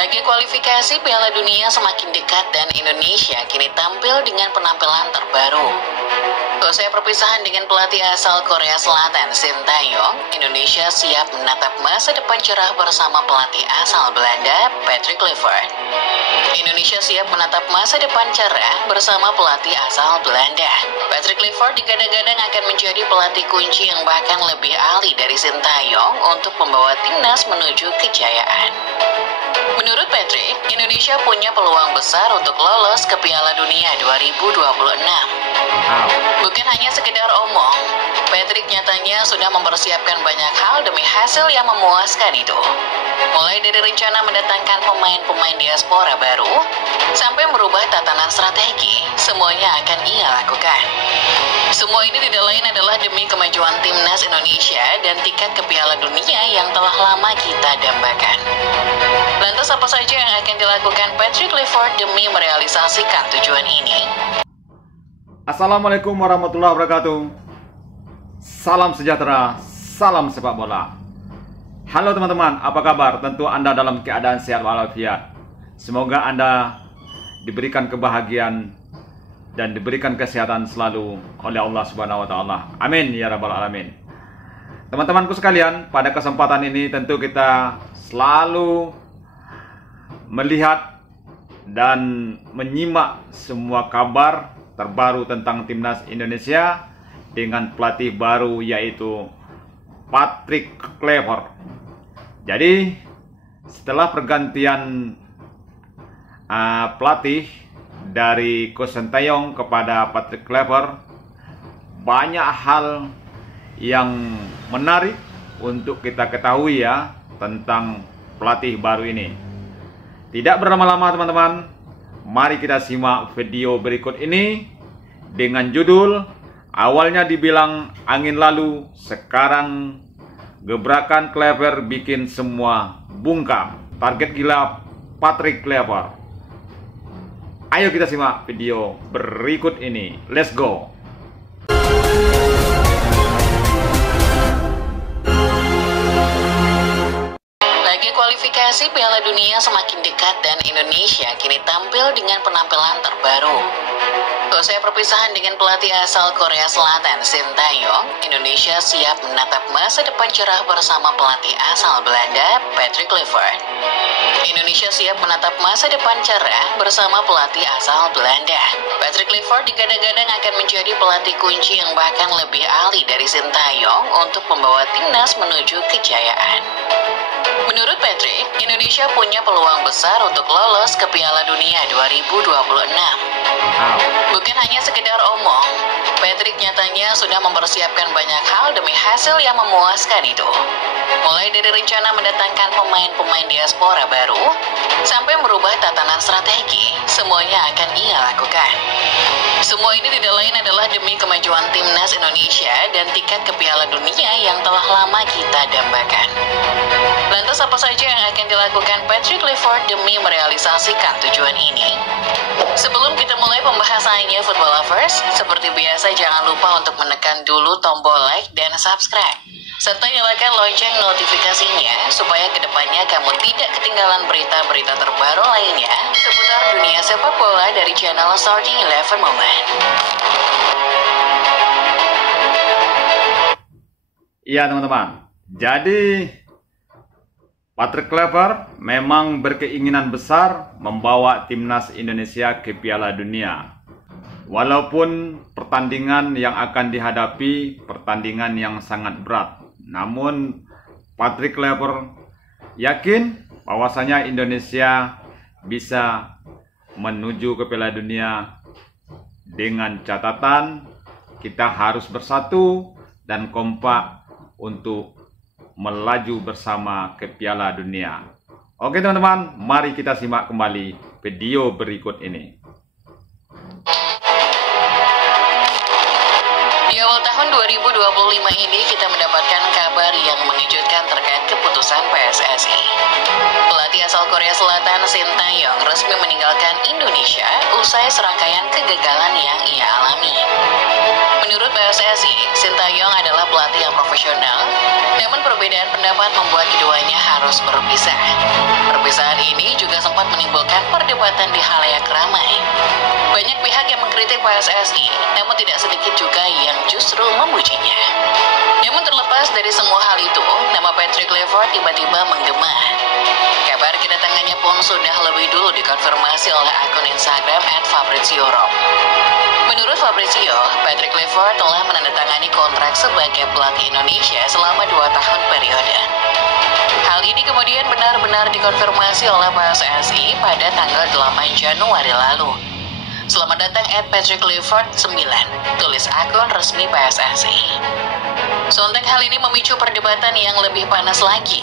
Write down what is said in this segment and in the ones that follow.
Lagi kualifikasi Piala Dunia semakin dekat dan Indonesia kini tampil dengan penampilan terbaru. Usai perpisahan dengan pelatih asal Korea Selatan Shin Tae-yong, Indonesia siap menatap masa depan cerah bersama pelatih asal Belanda Patrick Kluivert. Indonesia siap menatap masa depan cerah bersama pelatih asal Belanda. Patrick Kluivert digadang-gadang akan menjadi pelatih kunci yang bahkan lebih ahli dari Shin Tae-yong untuk membawa timnas menuju kejayaan. Menurut Patrick, Indonesia punya peluang besar untuk lolos ke Piala Dunia 2026. Bukan hanya sekedar omong, Patrick nyatanya sudah mempersiapkan banyak hal demi hasil yang memuaskan itu. Mulai dari rencana mendatangkan pemain-pemain diaspora baru, sampai merubah tatanan strategi, semuanya akan ia lakukan. Semua ini tidak lain adalah demi kemajuan timnas Indonesia dan tiket ke Piala Dunia yang telah lama kita dambakan. Lantas apa saja yang akan dilakukan Patrick Kluivert demi merealisasikan tujuan ini? Assalamualaikum warahmatullahi wabarakatuh. Salam sejahtera, salam sepak bola. Halo teman-teman, apa kabar? Tentu Anda dalam keadaan sehat walafiat. Semoga Anda diberikan kebahagiaan dan diberikan kesehatan selalu oleh Allah Subhanahu wa taala. Amin ya rabbal alamin. Teman-temanku sekalian, pada kesempatan ini tentu kita selalu melihat dan menyimak semua kabar terbaru tentang timnas Indonesia dengan pelatih baru yaitu Patrick Kluivert. Jadi setelah pergantian pelatih dari Coach Shin Tae-yong kepada Patrick Kluivert, banyak hal yang menarik untuk kita ketahui ya tentang pelatih baru ini. Tidak berlama-lama teman-teman, mari kita simak video berikut ini dengan judul awalnya dibilang angin lalu, sekarang gebrakan Kluivert bikin semua bungkam. Target gila Patrick Kluivert. Ayo kita simak video berikut ini. Let's go. Kualifikasi Piala Dunia semakin dekat dan Indonesia kini tampil dengan penampilan terbaru. Usai perpisahan dengan pelatih asal Korea Selatan Shin Tae-yong, Indonesia siap menatap masa depan cerah bersama pelatih asal Belanda Patrick Kluivert. Indonesia siap menatap masa depan cerah bersama pelatih asal Belanda. Patrick Kluivert digadang-gadang akan menjadi pelatih kunci yang bahkan lebih ahli dari Shin Tae-yong untuk membawa timnas menuju kejayaan. Menurut Patrick, Indonesia punya peluang besar untuk lolos ke Piala Dunia 2026. Bukan hanya sekedar omong, Patrick nyatanya sudah mempersiapkan banyak hal demi hasil yang memuaskan itu. Mulai dari rencana mendatangkan pemain-pemain diaspora baru, sampai merubah tatanan strategi, semuanya akan ia lakukan. Semua ini tidak lain adalah demi kemajuan timnas Indonesia dan tiket ke Piala Dunia yang telah lama kita dambakan. Lantas apa saja yang akan dilakukan Patrick Kluivert demi merealisasikan tujuan ini? Sebelum kita mulai pembahasannya Football Lovers, seperti biasa jangan lupa untuk menekan dulu tombol like dan subscribe, serta nyalakan lonceng notifikasinya supaya kedepannya kamu tidak ketinggalan berita-berita terbaru lainnya seputar dunia sepak bola dari channel Starting 11 Moment. Iya teman-teman, jadi Patrick Kluivert memang berkeinginan besar membawa timnas Indonesia ke Piala Dunia. Walaupun pertandingan yang akan dihadapi pertandingan yang sangat berat, namun Patrick Kluivert yakin bahwasanya Indonesia bisa menuju ke Piala Dunia dengan catatan kita harus bersatu dan kompak untuk melaju bersama ke Piala Dunia. Oke teman-teman, mari kita simak kembali video berikut ini. Di awal tahun 2025 ini kita mendapatkan kabar yang mengejutkan terkait keputusan PSSI. Pelatih asal Korea Selatan Shin Tae-yong resmi meninggalkan Indonesia usai serangkaian kegagalan yang ia alami. Menurut PSSI, Shin Tae-yong adalah pelatih yang profesional, namun perbedaan pendapat membuat keduanya harus berpisah. Perpisahan ini juga dapat menimbulkan perdebatan di halayak ramai. Banyak pihak yang mengkritik PSSI, namun tidak sedikit juga yang justru memujinya. Namun terlepas dari semua hal itu, nama Patrick Kluivert tiba-tiba menggema. Kabar kedatangannya pun sudah lebih dulu dikonfirmasi oleh akun Instagram @fabrizio_rom. Menurut Fabrizio, Patrick Kluivert telah menandatangani kontrak sebagai pelatih Indonesia selama 2 tahun periode. Hal ini kemudian benar-benar dikonfirmasi oleh PSSI pada tanggal 8 Januari lalu. Selamat datang @patrickkluivert9, tulis akun resmi PSSI. Sontak hal ini memicu perdebatan yang lebih panas lagi.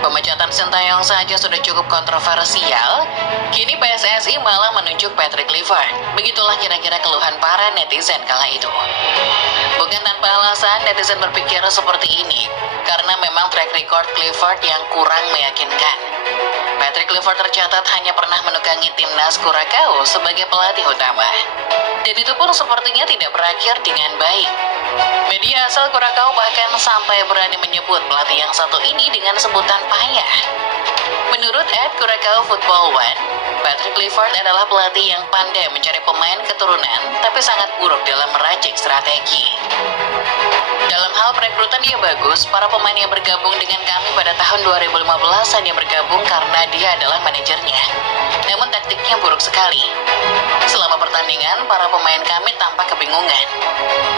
Pemecatan Sintayong saja sudah cukup kontroversial, kini PSSI malah menunjuk Patrick Kluivert. Begitulah kira-kira keluhan para netizen kala itu. Bukan tanpa alasan netizen berpikir seperti ini, karena memang track record Kluivert yang kurang meyakinkan. Patrick Kluivert tercatat hanya pernah menukangi timnas Curaçao sebagai pelatih utama. Dan itu pun sepertinya tidak berakhir dengan baik. Media asal Curaçao bahkan sampai berani menyebut pelatih yang satu ini dengan sebutan payah. Menurut @Curaçao Football One, Patrick Kluivert adalah pelatih yang pandai mencari pemain keturunan, tapi sangat buruk dalam meracik strategi. Dalam hal perekrutan dia bagus, para pemain yang bergabung dengan kami pada tahun 2015 hanya bergabung karena dia adalah manajernya. Namun taktiknya buruk sekali. Selama pertandingan, para pemain kami tampak kebingungan.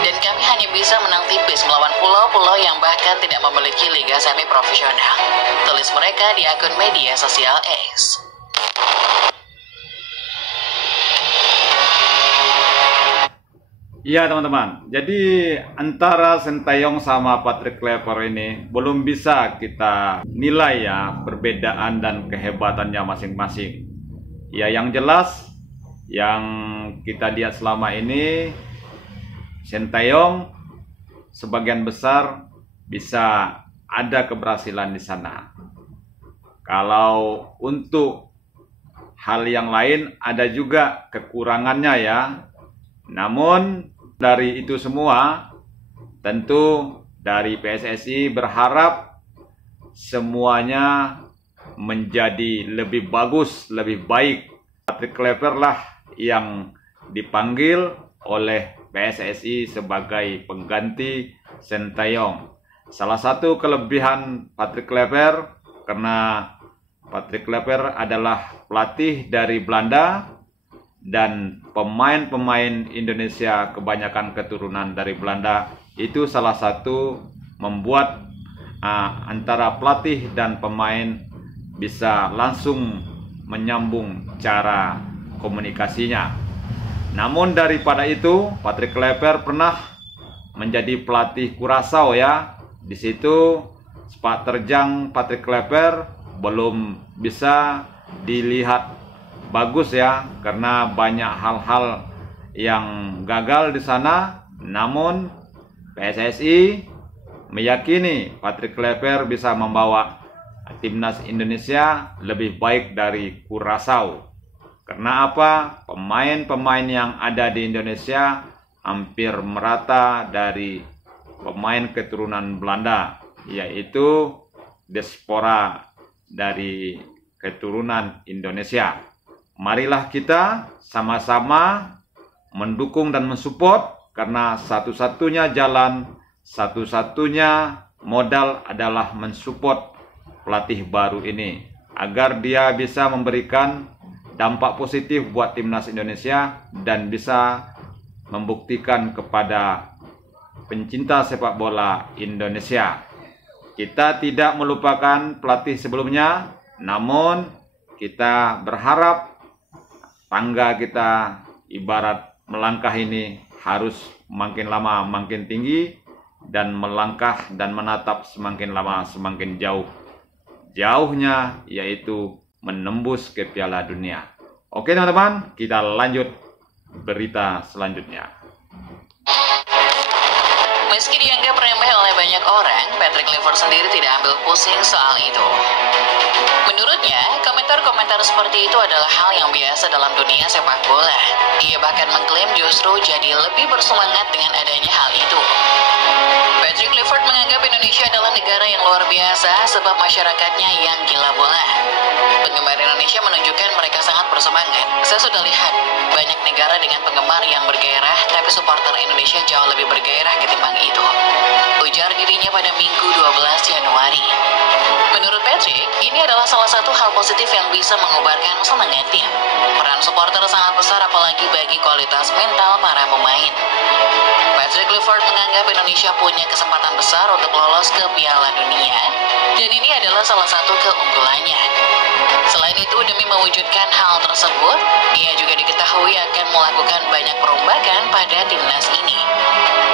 Dan kami hanya bisa menang tipis melawan pulau-pulau yang bahkan tidak memiliki liga semi-profesional. Tulis mereka di akun media sosial X. Iya teman-teman, jadi antara Sintayong sama Patrick Kluivert ini belum bisa kita nilai ya perbedaan dan kehebatannya masing-masing. Ya yang jelas yang kita lihat selama ini Sintayong sebagian besar bisa ada keberhasilan di sana. Kalau untuk hal yang lain ada juga kekurangannya ya. Namun dari itu semua, tentu dari PSSI berharap semuanya menjadi lebih bagus, lebih baik. Patrick Kluivert lah yang dipanggil oleh PSSI sebagai pengganti Sintayong. Salah satu kelebihan Patrick Kluivert karena Patrick Kluivert adalah pelatih dari Belanda dan pemain-pemain Indonesia kebanyakan keturunan dari Belanda. Itu salah satu membuat antara pelatih dan pemain bisa langsung menyambung cara komunikasinya. Namun daripada itu, Patrick Kluivert pernah menjadi pelatih Curaçao ya. Di situ sepak terjang Patrick Kluivert belum bisa dilihat bagus ya, karena banyak hal-hal yang gagal di sana. Namun PSSI meyakini Patrick Kluivert bisa membawa timnas Indonesia lebih baik dari Curaçao. Karena apa? Pemain-pemain yang ada di Indonesia hampir merata dari pemain keturunan Belanda, yaitu diaspora dari keturunan Indonesia. Marilah kita sama-sama mendukung dan mensupport, karena satu-satunya jalan, satu-satunya modal adalah mensupport pelatih baru ini agar dia bisa memberikan dampak positif buat timnas Indonesia dan bisa membuktikan kepada pencinta sepak bola Indonesia. Kita tidak melupakan pelatih sebelumnya, namun kita berharap tangga kita ibarat melangkah ini harus makin lama makin tinggi, dan melangkah dan menatap semakin lama semakin jauh. Jauhnya yaitu menembus ke Piala Dunia. Oke teman-teman, kita lanjut berita selanjutnya. Meski dianggap remeh oleh banyak orang, Patrick Kluivert sendiri tidak ambil pusing soal itu. Menurutnya, komentar-komentar seperti itu adalah hal yang biasa dalam dunia sepak bola. Ia bahkan mengklaim justru jadi lebih bersemangat dengan adanya hal itu. Patrick Kluivert menganggap Indonesia adalah negara yang luar biasa sebab masyarakatnya yang gila bola. Penggemar Indonesia menunjukkan Saya sudah lihat banyak negara dengan penggemar yang bergairah, tapi supporter Indonesia jauh lebih bergairah ketimbang itu, ujar dirinya pada Minggu 12 Januari. Menurut Patrick, ini adalah salah satu hal positif yang bisa mengobarkan semangat tim. Peran supporter sangat besar apalagi bagi kualitas mental para pemain. Patrick Clifford menganggap Indonesia punya kesempatan besar untuk lolos ke Piala Dunia, dan ini adalah salah satu keunggulannya. Selain itu, demi mewujudkan hal tersebut, ia juga diketahui akan melakukan banyak perombakan pada timnas ini.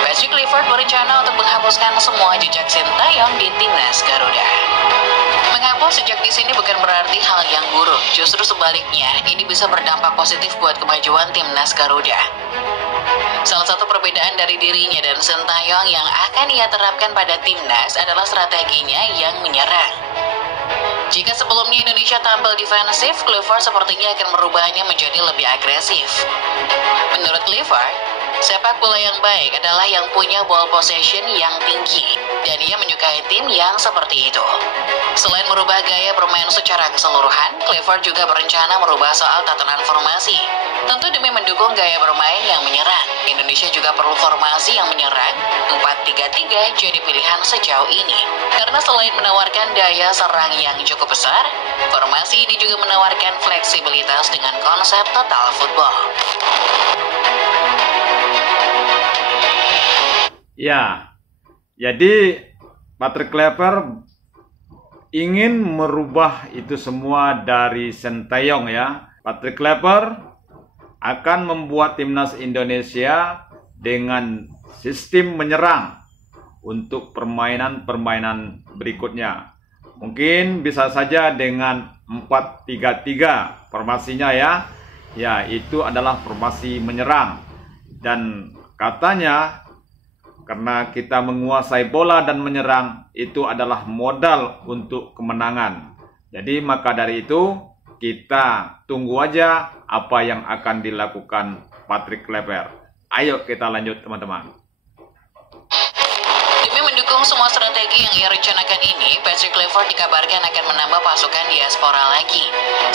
Patrick Clifford berencana untuk menghapuskan semua jejak Sintayong di timnas Garuda. Menghapus jejak di sini bukan berarti hal yang buruk, justru sebaliknya, ini bisa berdampak positif buat kemajuan timnas Garuda. Salah satu perbedaan dari dirinya dan Sintayong yang akan ia terapkan pada timnas adalah strateginya yang menyerang. Jika sebelumnya Indonesia tampil defensif, Clifford sepertinya akan merubahnya menjadi lebih agresif. Menurut Clifford, sepak bola yang baik adalah yang punya ball possession yang tinggi, dan ia menyukai tim yang seperti itu. Selain merubah gaya bermain secara keseluruhan, Clifford juga berencana merubah soal tatanan formasi. Tentu demi mendukung gaya bermain yang menyerang, Indonesia juga perlu formasi yang menyerang. 4-3-3 jadi pilihan sejauh ini. Karena selain menawarkan daya serang yang cukup besar, formasi ini juga menawarkan fleksibilitas dengan konsep total football. Ya, jadi Patrick Clifford ingin merubah itu semua dari Sintayong ya. Patrick Clifford akan membuat timnas Indonesia dengan sistem menyerang untuk permainan-permainan berikutnya. Mungkin bisa saja dengan 4-3-3 formasinya ya. Ya, itu adalah formasi menyerang. Dan katanya karena kita menguasai bola dan menyerang, itu adalah modal untuk kemenangan. Jadi maka dari itu, kita tunggu aja apa yang akan dilakukan Patrick Clifford. Ayo kita lanjut teman-teman. Demi mendukung semua strategi yang ia rencanakan ini, Patrick Clifford dikabarkan akan menambah pasukan diaspora lagi.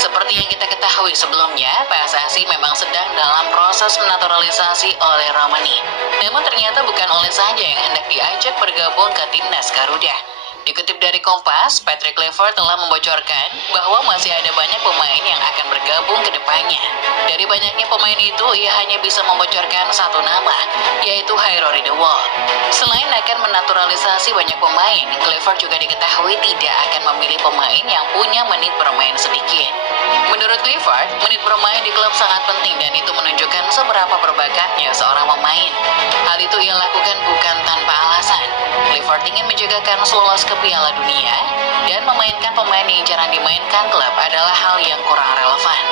Seperti yang kita ketahui sebelumnya, PSSI memang sedang dalam proses menaturalisasi oleh Romani. Namun ternyata bukan oleh saja yang hendak diajak bergabung ke timnas Garuda. Dikutip dari Kompas, Patrick Clifford telah membocorkan bahwa masih ada banyak pemain yang akan bergabung ke depannya. Dari banyaknya pemain itu, ia hanya bisa membocorkan satu nama, yaitu Hairo Ridewol. Selain akan menaturalisasi banyak pemain, Clifford juga diketahui tidak akan memilih pemain yang punya menit bermain sedikit. Menurut Clifford, menit bermain di klub sangat penting dan itu menunjukkan seberapa berbakatnya seorang pemain. Hal itu ia lakukan bukan tanpa alasan. Clifford ingin menjaga Kans lolos ke Piala Dunia dan memainkan pemain yang jarang dimainkan klub adalah hal yang kurang relevan.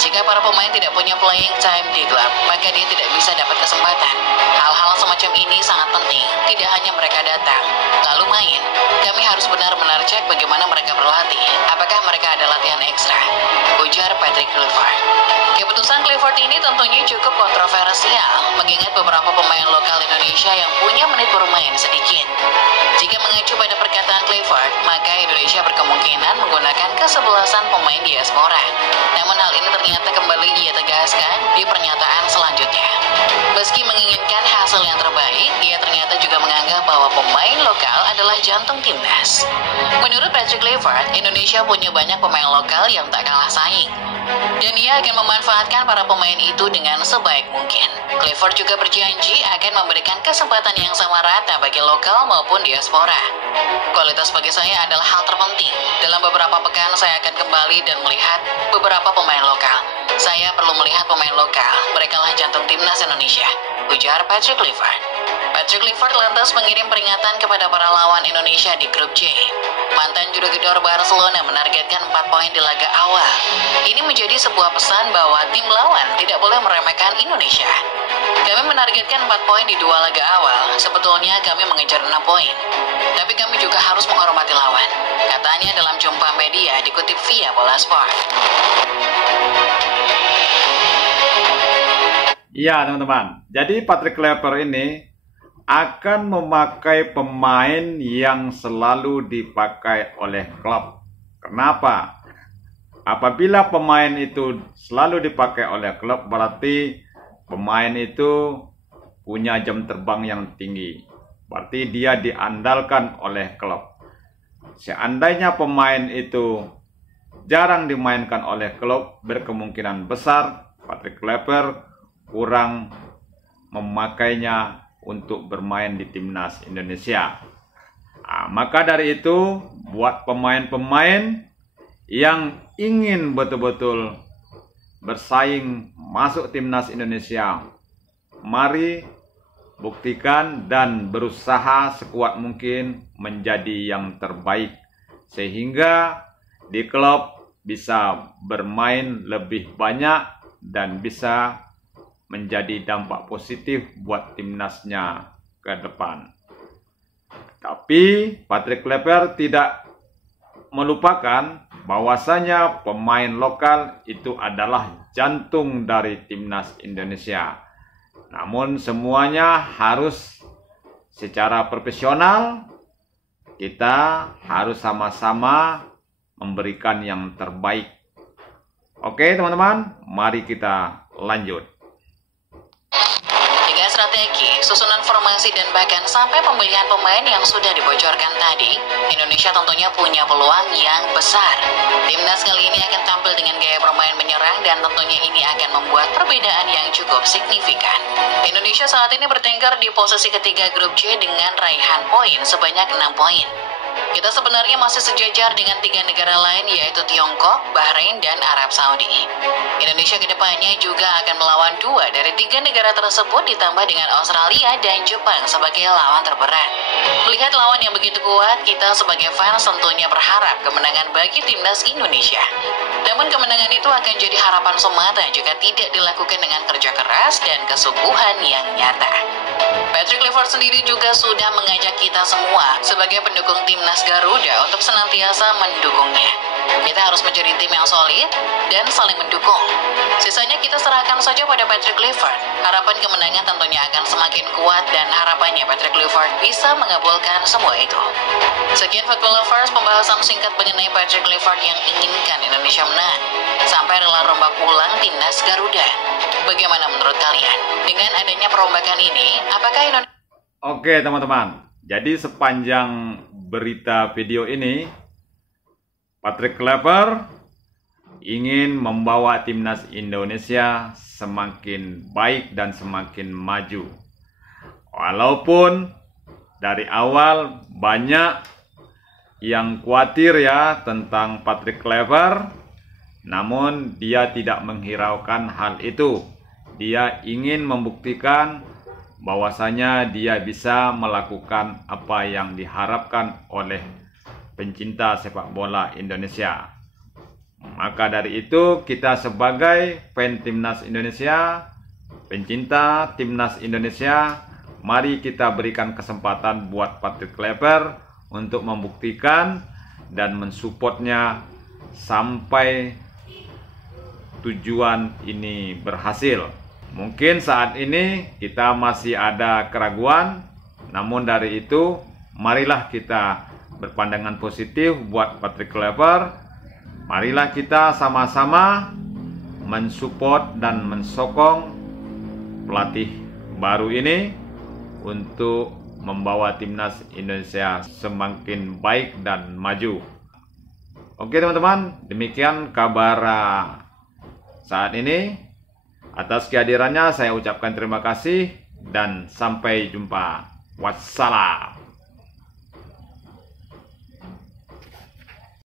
Jika para pemain tidak punya playing time di klub, maka dia tidak bisa dapat kesempatan. Hal-hal semacam ini sangat penting, tidak hanya mereka datang, lalu main. Kami harus benar-benar cek bagaimana mereka berlatih, apakah mereka ada latihan ekstra, ujar Patrick Clifford. Keputusan Clifford ini tentunya cukup kontroversial, mengingat beberapa pemain lokal Indonesia yang punya menit bermain sedikit. Jika mengacu pada perkataan Clifford, maka Indonesia berkemungkinan menggunakan kesebelasan pemain diaspora. Namun hal ini ternyata kembali ia tegaskan di pernyataan selanjutnya. Meski menginginkan hasil yang terbaik, ia ternyata juga menganggap bahwa pemain lokal adalah jantung timnas. Menurut Patrick Clifford, Indonesia punya banyak pemain lokal yang tak kalah saing. Dan ia akan memanfaatkan para pemain itu dengan sebaik mungkin. Clifford juga berjanji akan memberikan kesempatan yang sama rata bagi lokal maupun diaspora. Kualitas bagi saya adalah hal terpenting. Dalam beberapa pekan saya akan kembali dan melihat beberapa pemain lokal. Saya perlu melihat pemain lokal, mereka lah jantung timnas Indonesia, ujar Patrick Clifford. Patrick Clifford lantas mengirim peringatan kepada para lawan Indonesia di grup J. Mantan juru gedor Barcelona menargetkan 4 poin di laga awal. Ini menjadi sebuah pesan bahwa tim lawan tidak boleh meremehkan Indonesia. Kami menargetkan 4 poin di 2 laga awal, sebetulnya kami mengejar 6 poin. Tapi kami juga harus menghormati lawan, katanya dalam jumpa media dikutip via Bola Sport. Ya teman-teman, jadi Patrick Clifford ini akan memakai pemain yang selalu dipakai oleh klub. Kenapa? apabila pemain itu selalu dipakai oleh klub, berarti pemain itu punya jam terbang yang tinggi. Berarti dia diandalkan oleh klub. Seandainya pemain itu jarang dimainkan oleh klub, berkemungkinan besar Patrick Kluivert kurang memakainya untuk bermain di timnas Indonesia. Maka dari itu, buat pemain-pemain yang ingin betul-betul bersaing masuk timnas Indonesia, mari buktikan dan berusaha sekuat mungkin menjadi yang terbaik, sehingga di klub bisa bermain lebih banyak dan bisa menjadi dampak positif buat timnasnya ke depan. Tapi Patrick Kluivert tidak melupakan bahwasanya pemain lokal itu adalah jantung dari timnas Indonesia. Namun semuanya harus secara profesional, kita harus sama-sama memberikan yang terbaik. Oke teman-teman, mari kita lanjut. Dengan strategi, susunan formasi, dan bahkan sampai pemilihan pemain yang sudah dibocorkan tadi, Indonesia tentunya punya peluang yang besar. Timnas kali ini akan tampil dengan gaya bermain menyerang dan tentunya ini akan membuat perbedaan yang cukup signifikan. Indonesia saat ini bertengger di posisi ketiga grup C dengan raihan poin sebanyak 6 poin. Kita sebenarnya masih sejajar dengan 3 negara lain, yaitu Tiongkok, Bahrain, dan Arab Saudi. Indonesia kedepannya juga akan melawan 2 dari 3 negara tersebut, ditambah dengan Australia dan Jepang sebagai lawan terberat. Melihat lawan yang begitu kuat, kita sebagai fans tentunya berharap kemenangan bagi timnas Indonesia. Namun kemenangan itu akan jadi harapan semata jika tidak dilakukan dengan kerja keras dan kesungguhan yang nyata. Patrick Kluivert sendiri juga sudah mengajak kita semua sebagai pendukung timnas Garuda untuk senantiasa mendukungnya. Kita harus menjadi tim yang solid dan saling mendukung. Sisanya kita serahkan saja pada Patrick Kluivert. Harapan kemenangan tentunya akan semakin kuat dan harapannya Patrick Kluivert bisa mengabulkan semua itu. Sekian Football Lovers, pembahasan singkat mengenai Patrick Kluivert yang inginkan Indonesia menang sampai rela rombak pulang timnas Garuda. Bagaimana menurut kalian? Dengan adanya perombakan ini, apakah Indonesia... Oke teman-teman, jadi sepanjang berita video ini, Patrick Kluivert ingin membawa timnas Indonesia semakin baik dan semakin maju. Walaupun dari awal banyak yang khawatir ya tentang Patrick Kluivert, namun dia tidak menghiraukan hal itu. Dia ingin membuktikan bahwasanya dia bisa melakukan apa yang diharapkan oleh pencinta sepak bola Indonesia. Maka dari itu, kita sebagai fan timnas Indonesia, pencinta timnas Indonesia, mari kita berikan kesempatan buat Patrick Kluivert untuk membuktikan dan mensupportnya sampai tujuan ini berhasil. Mungkin saat ini kita masih ada keraguan, namun dari itu marilah kita berpandangan positif buat Patrick Kluivert. Marilah kita sama-sama mensupport dan mensokong pelatih baru ini untuk membawa timnas Indonesia semakin baik dan maju. Oke teman-teman, demikian kabar saat ini. Atas kehadirannya saya ucapkan terima kasih dan sampai jumpa. Wassalam.